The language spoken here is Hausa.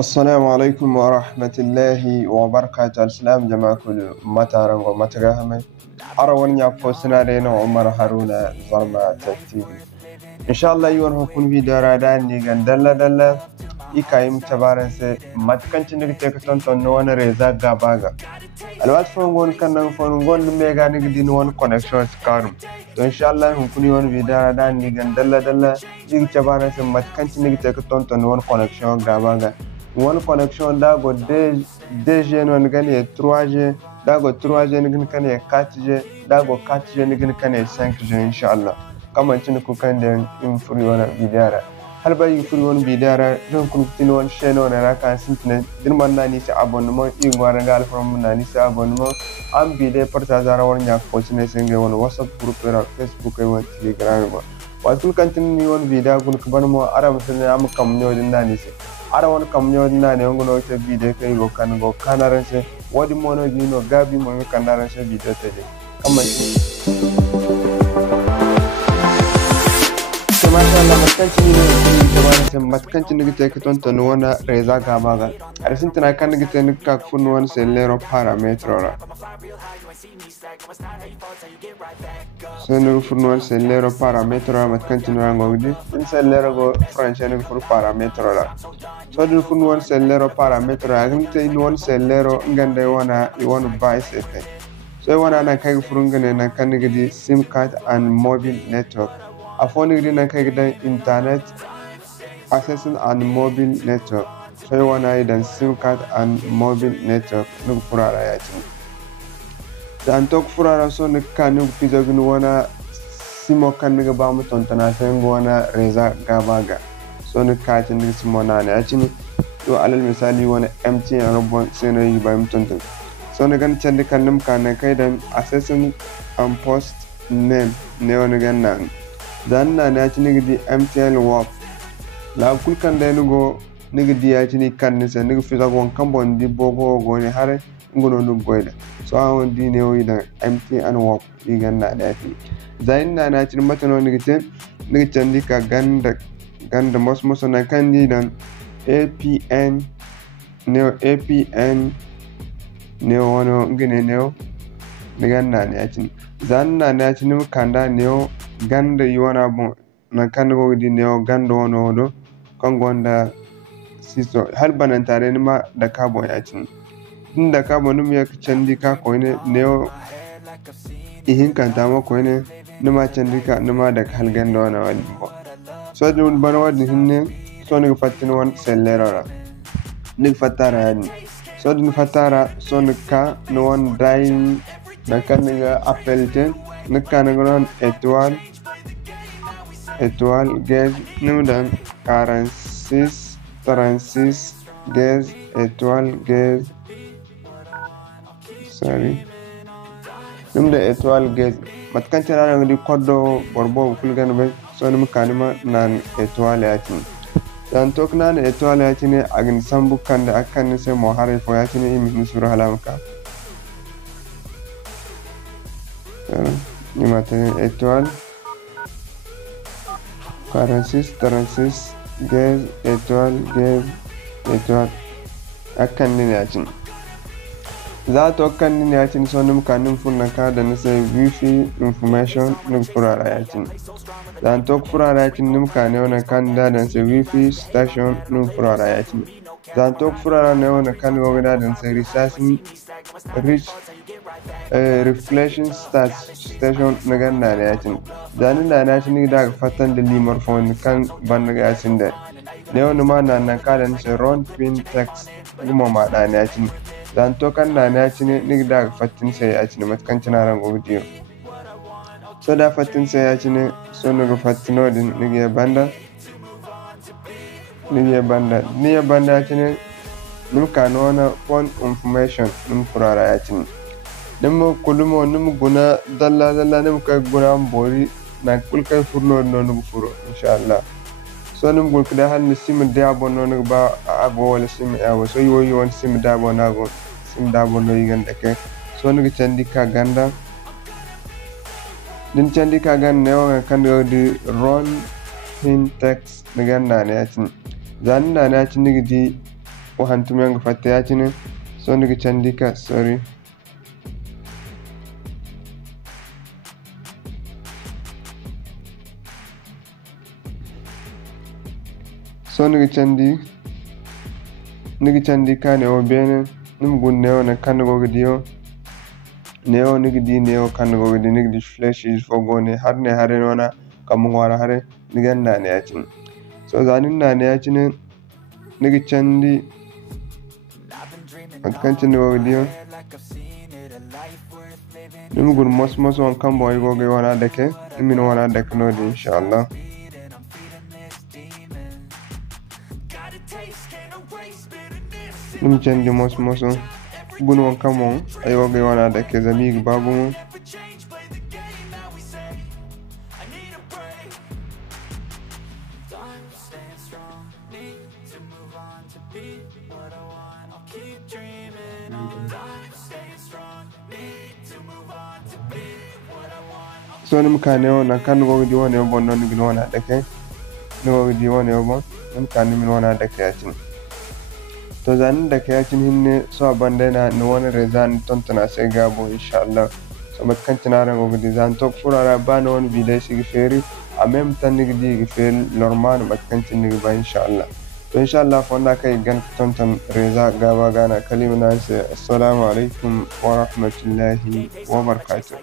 السلام عليكم ورحمة الله وبركاته. السلام جماعة كل متارن ومتجاهمة أروان يعقو سنارين وعمر هارون ظلمة تكتيب إن شاء الله يوم هكون في دارادان نيجان دلا إكايم تبارنس ماتكنش نكتك تنتون وانا ريزا غاباغا الوقت فنقول كان فنقول نميغا نقدين وان كونكشن سكارم إن شاء الله هكون يوم في دارادان نيجان دلا إيك تبارنس ماتكنش نكتك تنتون وان كونكشن غاباغا one connection dago 2G non gani 3G dago 3G nigin kan 4G dago 4G nigin kan 5G inshallah kama cin ku kan da in furi wana bidara hal ba yi furi wana bidara don kun tin wan channel na raka sintne din man na ni sa abonnement i ngwara gal from na ni sa abonnement am bide parta zara wan nya ko cin senge wan WhatsApp group ra Facebook ay wan Telegram wa tul kan tin ni wan bidara kun ku ban mo aram sun am kam nyo din na ni se ara won kam nyodina ne ngono te video kay go kanaranse wodi mono gino gabi mo kanaranse video teje kama so mashallah matkanci ne tabarate matkanci ne gite ka tonton wana reza gabaga ara sintina kan gite ne ka fun won sellero parametre ra so ne fun won sellero parametre matkanci ne ngogdi in sellero go français ne fur parametre ra so dun fun won sellero parametre aginte in won sellero ngande wana I won buy sete so wana na kai furungane na kan gidi sim card and mobile network afoni gidi na kai gidan internet access and mobile network so wana idan sim card and mobile network nu furara ya ci dan tok furara so ne kan nu pizogin wana simo kan ga ba mu tontana sai wana reza gabaga so ne katin din simona ne ya ci to alal misali wani MTN robon sai na yi bayan tuntun so ne gan can kan nim kan kai da accessing and post name ne wani gan nan dan na ya ci ni di MTN wap la kul kan da ni go ni di ya ci ni kan ni sai ni fi zagon kan bon di bogo go ne har ngono no goida so awon di ne wi da MTN wap di gan na da fi zain na ci matano ni gite ni can di ka ganda mos na kan di dan APN neo wano ngene neo ganna ne acin zanna ne acin kanda neo ganda yiwana bon na kanda go di neo ganda wono do kongonda siso har banan tare ni ma da carbon acin din da carbon num ya candi ka ko ne neo ihin kanta ma ko ne numa candi ka numa da hal ganda wana wadi bo so dun bana wadi hinne so ni fatin wan sellera ni fatara yani so ni fatara so ni ka no wan dain na kan ga appelte ni kan ga non étoile gaz ni dan 36 gaz étoile gaz sorry ni da étoile gaz matkan tara ngi koddo borbo fulgan be so ni kanima nan étoile yati dan tokna ne étoile ya tine agin sambu kanda akan se mo hare fo ya tine imi sura halamka ni mate étoile 36 gaz étoile akan ne ya tine za to kan ne ya tine so nim kanin funna ka da ne sai wifi information nim furara ya tine dan tok furara ya tine nim kane wana kan da dan sai wifi station nim furara ya tine dan tok furara ne wana kan go da dan sai reflection station na ganna ne ya tine dan da na tine da fatan da limar phone kan ban ga ya tine ne wani ma na kadan sai round pin text kuma ma da ne ya tine dan to kan na ya tine ni da fatin sai ya tine matkan cinaran go video so da fatin sai ya tine so no go fatino din ni ya banda ya tine nim kano na phone information nim furara ya tine nim kulumo nim guna dalla nim kai guna mbori na kulkai furno no furo inshallah so nim gol kada han sim da bono no ba ago wala sim awo so yo won sim da bono go sim da bono yiganda ke so no candi ka ganda din candi ka gan ne o kan do di ron pin text ne ganda ne atin zanna ne atin di hantumanga fattayatine so nigi candika sorry so nigi candi kane o bene num gun neo na kango gidiyo neo nigi di neo kango gidi nigi di flash is fogone harne hare nona kamungwara hare nigan na ne yacin so zanin na ne yacin nigi candi atkanci ne gidiyo num gun mos on kambo ay goge wana deke min wana deke no di inshallah num candi mos gun on kamon ay goge wana deke zamig babu so nim kaneo na kan go di wona bon non gi wona deke no di wona bon nim kan min wona deke yacin to zan deke yacin hinne so bande na no wona rezan tontana se gabo inshallah so mat kan tinara go di zan tok furara ba no won video sigi feri a même temps ni di fel normal mat kan tin ni ba inshallah to inshallah fonda kay gan tonton reza gaba gana kalimuna se assalamu alaikum wa rahmatullahi wa barakatuh